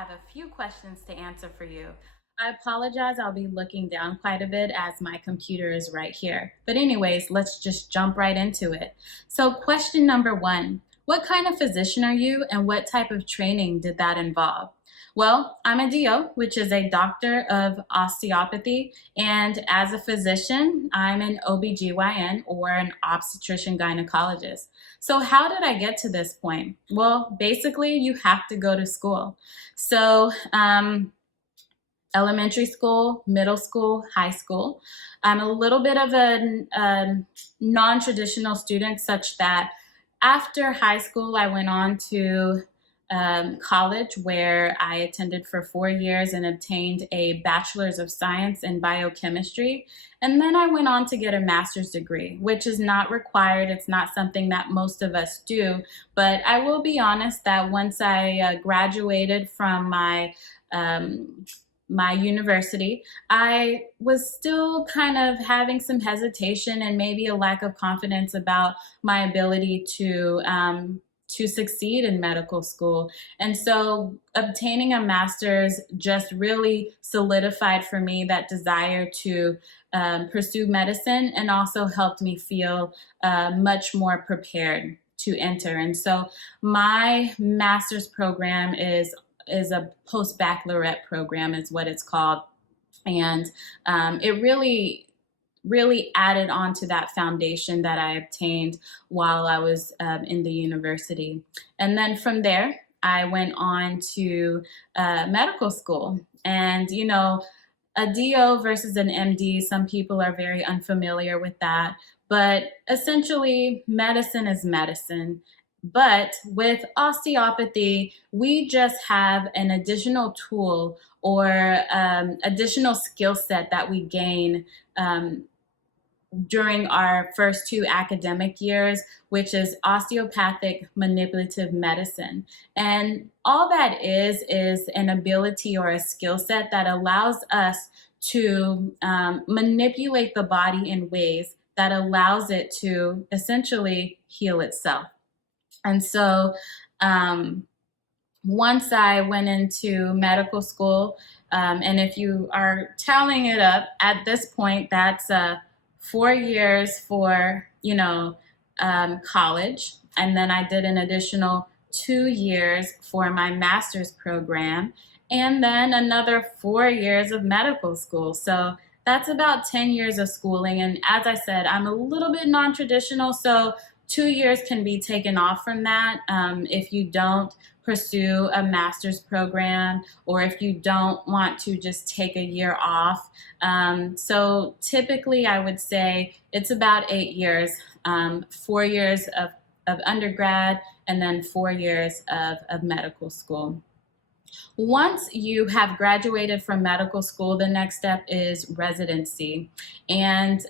have a few questions to answer for you. I apologize, I'll be looking down quite a bit as my computer is right here. But anyways, let's just jump right into it. So question number one, what kind of physician are you and what type of training did that involve? Well, I'm a DO, which is a doctor of osteopathy, and as a physician, I'm an OBGYN or an obstetrician gynecologist. So how did I get to this point? Well, basically, you have to go to school. So elementary school, middle school, high school. I'm a little bit of a non-traditional student such that after high school, I went on to college where I attended for 4 years and obtained a bachelor's of science in biochemistry. And then I went on to get a master's degree, which is not required. It's not something that most of us do. But I will be honest that once I graduated from my university, I was still kind of having some hesitation and maybe a lack of confidence about my ability to succeed in medical school. And so obtaining a master's just really solidified for me that desire to pursue medicine, and also helped me feel much more prepared to enter. And so my master's program is a post-baccalaureate program is what it's called. And it really added on to that foundation that I obtained while I was in the university. And then from there, I went on to medical school. And, you know, a DO versus an MD, some people are very unfamiliar with that. But essentially, medicine is medicine. But with osteopathy, we just have an additional tool or additional skill set that we gain during our first 2 academic years, which is osteopathic manipulative medicine. And all that is an ability or a skill set that allows us to manipulate the body in ways that allows it to essentially heal itself. And so once I went into medical school, and if you are tallying it up at this point, that's 4 years for, college. And then I did an additional 2 years for my master's program, and then another 4 years of medical school. So that's about 10 years of schooling. And as I said, I'm a little bit non-traditional, so 2 years can be taken off from that if you don't pursue a master's program, or if you don't want to just take a year off. So typically I would say it's about 8 years, 4 years of undergrad, and then 4 years of medical school. Once you have graduated from medical school, the next step is residency. And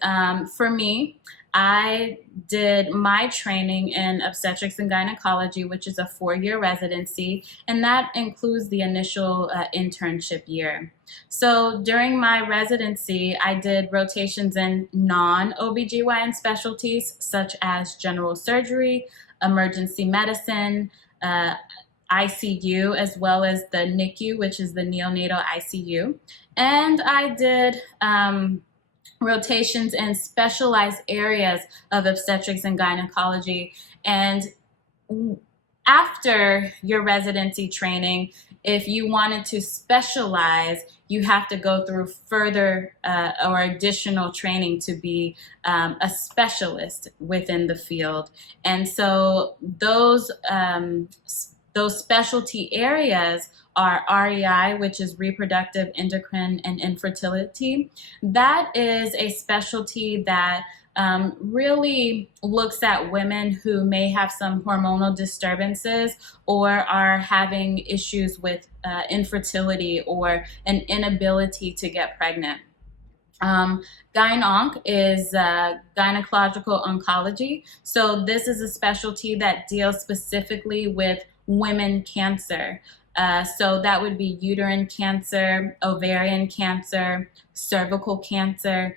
for me, I did my training in obstetrics and gynecology, which is a 4-year residency, and that includes the initial internship year. So during my residency, I did rotations in non-OBGYN specialties such as general surgery, emergency medicine, ICU, as well as the NICU, which is the neonatal ICU. And I did rotations in specialized areas of obstetrics and gynecology. And after your residency training, if you wanted to specialize, you have to go through further or additional training to be a specialist within the field. And so those specialty areas are REI, which is reproductive, endocrine, and infertility. That is a specialty that really looks at women who may have some hormonal disturbances or are having issues with infertility or an inability to get pregnant. Gyn-onc is gynecological oncology. So this is a specialty that deals specifically with women cancer. So that would be uterine cancer, ovarian cancer, cervical cancer.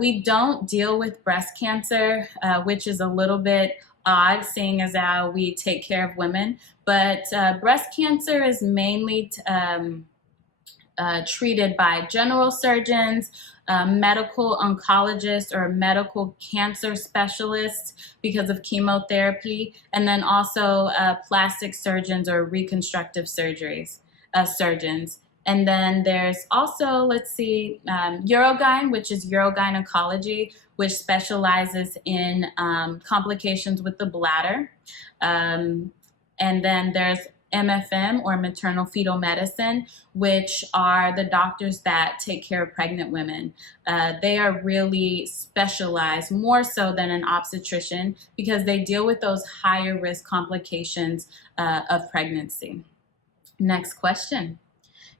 We don't deal with breast cancer, which is a little bit odd, seeing as how we take care of women, but breast cancer is mainly treated by general surgeons, medical oncologists, or medical cancer specialists because of chemotherapy, and then also plastic surgeons or reconstructive surgeons. And then there's also, let's see, Urogyn, which is urogynecology, which specializes in complications with the bladder. And then there's MFM, or maternal fetal medicine, which are the doctors that take care of pregnant women. They are really specialized, more so than an obstetrician, because they deal with those higher risk complications of pregnancy. Next question.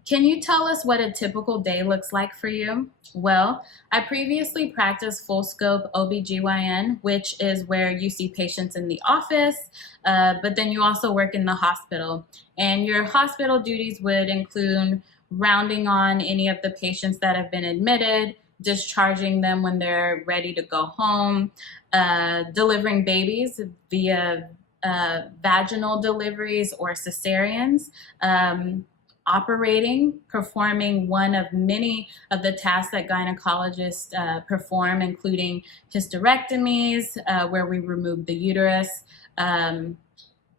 Can you tell us what a typical day looks like for you? Well, I previously practiced full scope OBGYN, which is where you see patients in the office, but then you also work in the hospital. And your hospital duties would include rounding on any of the patients that have been admitted, discharging them when they're ready to go home, delivering babies via vaginal deliveries or cesareans, operating, performing one of many of the tasks that gynecologists perform, including hysterectomies, where we remove the uterus,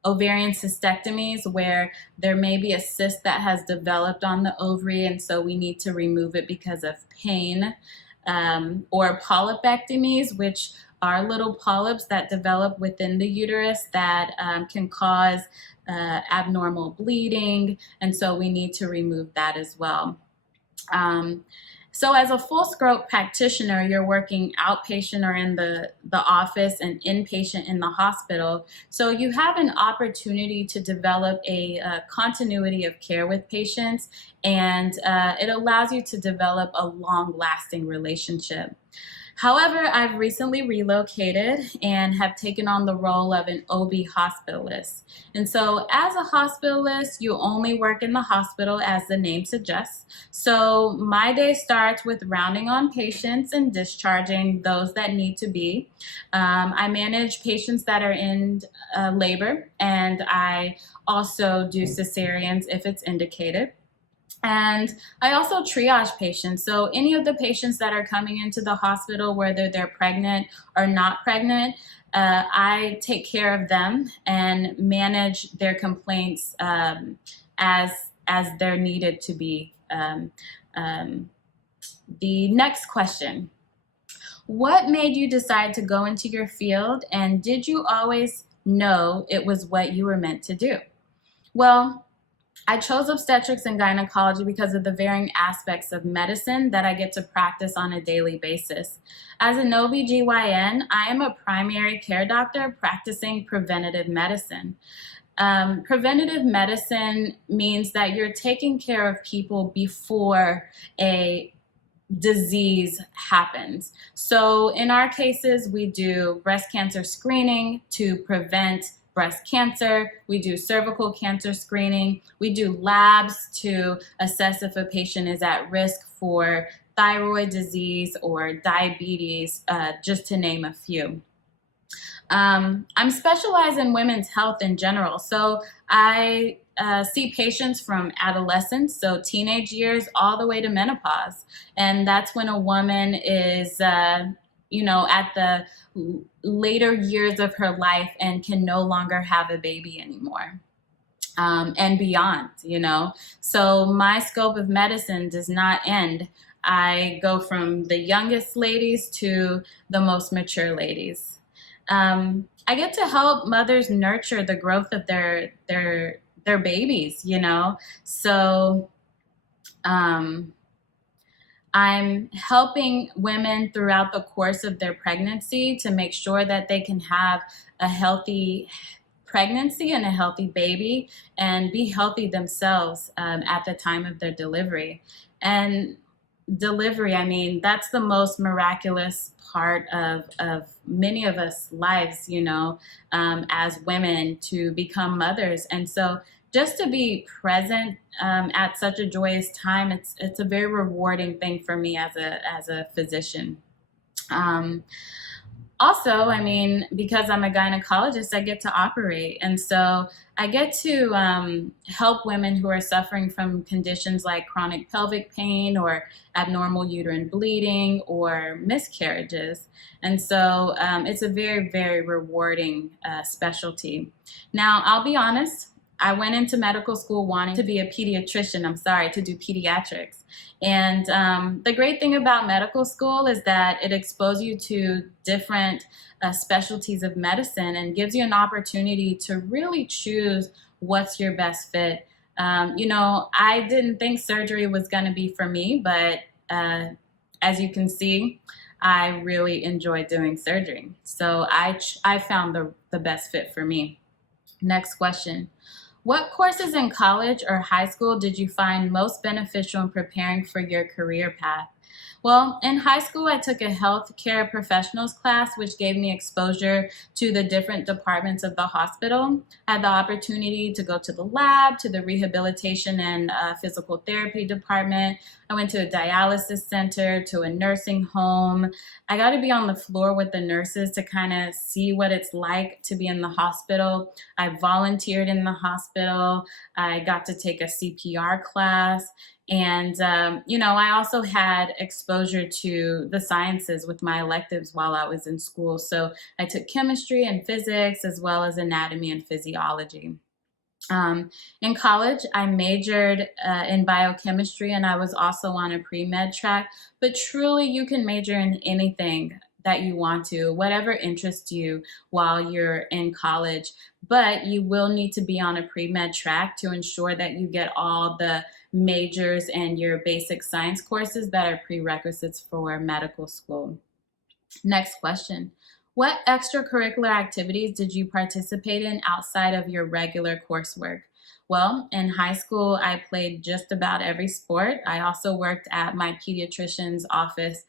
ovarian cystectomies, where there may be a cyst that has developed on the ovary, and so we need to remove it because of pain, or polypectomies, which are little polyps that develop within the uterus that can cause abnormal bleeding, and so we need to remove that as well. So as a full scope practitioner, you're working outpatient or in the office, and inpatient in the hospital. So you have an opportunity to develop a continuity of care with patients, and it allows you to develop a long-lasting relationship. However, I've recently relocated and have taken on the role of an OB hospitalist. And so as a hospitalist, you only work in the hospital, as the name suggests. So my day starts with rounding on patients and discharging those that need to be. I manage patients that are in labor, and I also do cesareans if it's indicated. And I also triage patients. So any of the patients that are coming into the hospital, whether they're pregnant or not pregnant, I take care of them and manage their complaints as they're needed to be. The next question. What made you decide to go into your field, and did you always know it was what you were meant to do? Well, I chose obstetrics and gynecology because of the varying aspects of medicine that I get to practice on a daily basis. As an OBGYN, I am a primary care doctor practicing preventative medicine. Preventative medicine means that you're taking care of people before a disease happens. So in our cases, we do breast cancer screening to prevent breast cancer. We do cervical cancer screening. We do labs to assess if a patient is at risk for thyroid disease or diabetes, just to name a few. I'm specialized in women's health in general. So I see patients from adolescence, so teenage years, all the way to menopause. And that's when a woman is, at the later years of her life and can no longer have a baby anymore. And beyond, So my scope of medicine does not end. I go from the youngest ladies to the most mature ladies. I get to help mothers nurture the growth of their babies, So I'm helping women throughout the course of their pregnancy to make sure that they can have a healthy pregnancy and a healthy baby and be healthy themselves at the time of their delivery. And delivery, that's the most miraculous part of many of us lives, as women, to become mothers. And so just to be present at such a joyous time, it's a very rewarding thing for me as a physician. Also, I mean, because I'm a gynecologist, I get to operate. And so I get to help women who are suffering from conditions like chronic pelvic pain or abnormal uterine bleeding or miscarriages. And so it's a very, very rewarding specialty. Now, I'll be honest. I went into medical school wanting to be a pediatrician. I'm sorry, to do pediatrics. And the great thing about medical school is that it exposes you to different specialties of medicine and gives you an opportunity to really choose what's your best fit. I didn't think surgery was going to be for me, but as you can see, I really enjoy doing surgery. So I found the best fit for me. Next question. What courses in college or high school did you find most beneficial in preparing for your career path? Well, in high school, I took a healthcare professionals class, which gave me exposure to the different departments of the hospital. I had the opportunity to go to the lab, to the rehabilitation and physical therapy department. I went to a dialysis center, to a nursing home. I got to be on the floor with the nurses to kind of see what it's like to be in the hospital. I volunteered in the hospital. I got to take a CPR class. And, I also had exposure to the sciences with my electives while I was in school. So I took chemistry and physics as well as anatomy and physiology. In college, I majored in biochemistry and I was also on a pre-med track. But truly, you can major in anything that you want to, whatever interests you while you're in college. But you will need to be on a pre-med track to ensure that you get all the majors and your basic science courses that are prerequisites for medical school. Next question. What extracurricular activities did you participate in outside of your regular coursework? Well, in high school, I played just about every sport. I also worked at my pediatrician's office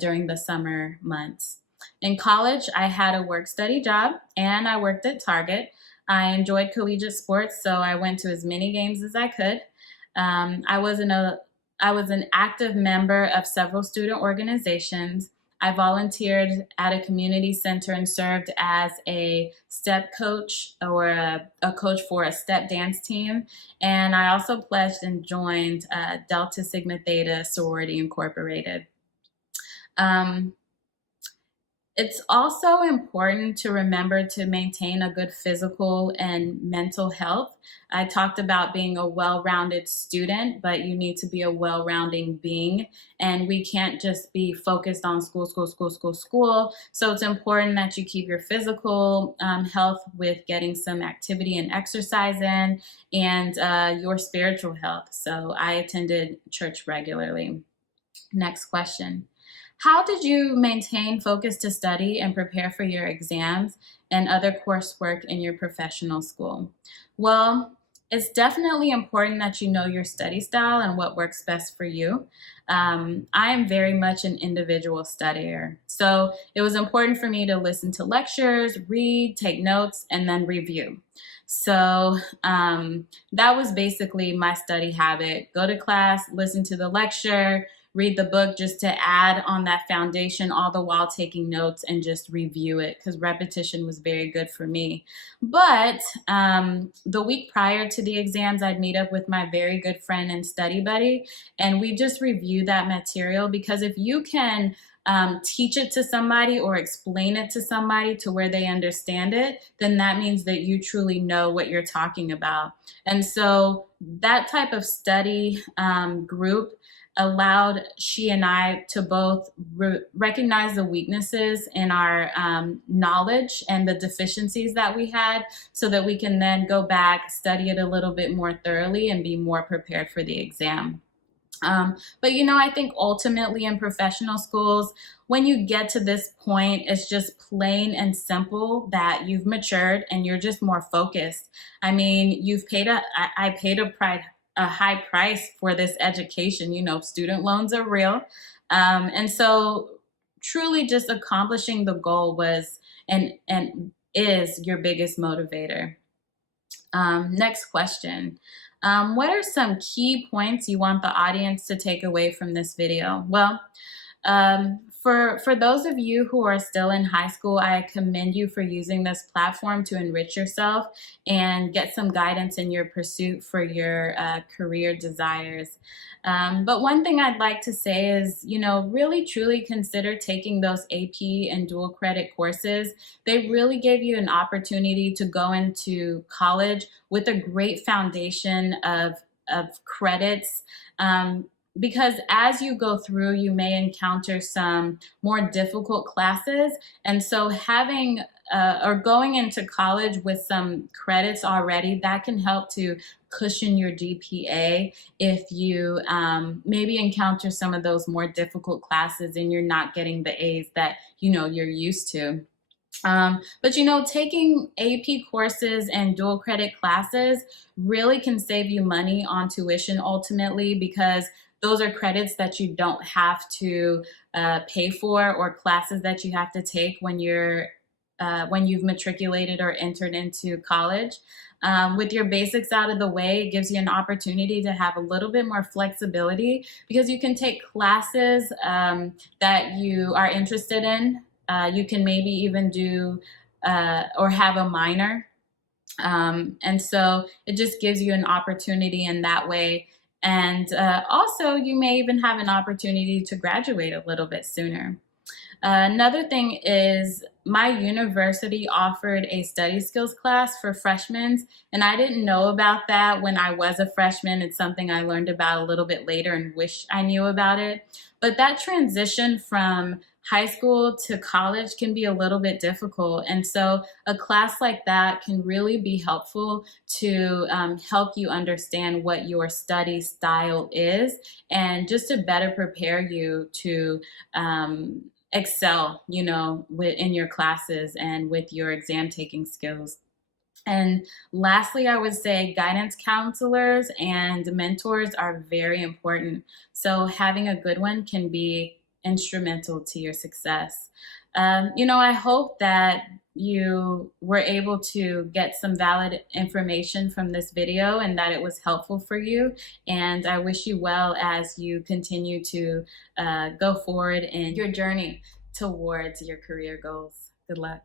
during the summer months. In college, I had a work study job and I worked at Target. I enjoyed collegiate sports, so I went to as many games as I could. I was an active member of several student organizations. I volunteered at a community center and served as a step coach or a coach for a step dance team. And I also pledged and joined Delta Sigma Theta Sorority Incorporated. It's also important to remember to maintain a good physical and mental health. I talked about being a well-rounded student, but you need to be a well-rounded being. And we can't just be focused on school, school, school, school, school. So it's important that you keep your physical health with getting some activity and exercise in, and your spiritual health. So I attended church regularly. Next question. How did you maintain focus to study and prepare for your exams and other coursework in your professional school? Well, it's definitely important that you know your study style and what works best for you. I am very much an individual studier. So it was important for me to listen to lectures, read, take notes, and then review. So that was basically my study habit. Go to class, listen to the lecture, read the book just to add on that foundation, all the while taking notes and just review it because repetition was very good for me. But the week prior to the exams, I'd meet up with my very good friend and study buddy, and we just review that material because if you can teach it to somebody or explain it to somebody to where they understand it, then that means that you truly know what you're talking about. And so that type of study group allowed she and I to both recognize the weaknesses in our knowledge and the deficiencies that we had so that we can then go back, study it a little bit more thoroughly and be more prepared for the exam. But I think ultimately in professional schools, when you get to this point, it's just plain and simple that you've matured and you're just more focused. I mean, I paid a high price for this education. Student loans are real. And so truly just accomplishing the goal was and is your biggest motivator. Next question. What are some key points you want the audience to take away from this video? Well, For those of you who are still in high school, I commend you for using this platform to enrich yourself and get some guidance in your pursuit for your career desires. But one thing I'd like to say is, really truly consider taking those AP and dual credit courses. They really give you an opportunity to go into college with a great foundation of credits. Because as you go through, you may encounter some more difficult classes. And so having or going into college with some credits already, that can help to cushion your GPA if you maybe encounter some of those more difficult classes and you're not getting the A's that you're used to. But taking AP courses and dual credit classes really can save you money on tuition ultimately, because those are credits that you don't have to pay for, or classes that you have to take when you've matriculated or entered into college. With your basics out of the way, it gives you an opportunity to have a little bit more flexibility, because you can take classes that you are interested in. You can maybe even do or have a minor. And so it just gives you an opportunity in that way. And also, you may even have an opportunity to graduate a little bit sooner. Another thing is, my university offered a study skills class for freshmen, and I didn't know about that when I was a freshman. It's something I learned about a little bit later and wish I knew about it. But that transition from high school to college can be a little bit difficult. And so a class like that can really be helpful to help you understand what your study style is, and just to better prepare you to excel, in your classes and with your exam taking skills. And lastly, I would say guidance counselors and mentors are very important. So having a good one can be instrumental to your success. I hope that you were able to get some valid information from this video and that it was helpful for you. And I wish you well as you continue to go forward in your journey towards your career goals. Good luck.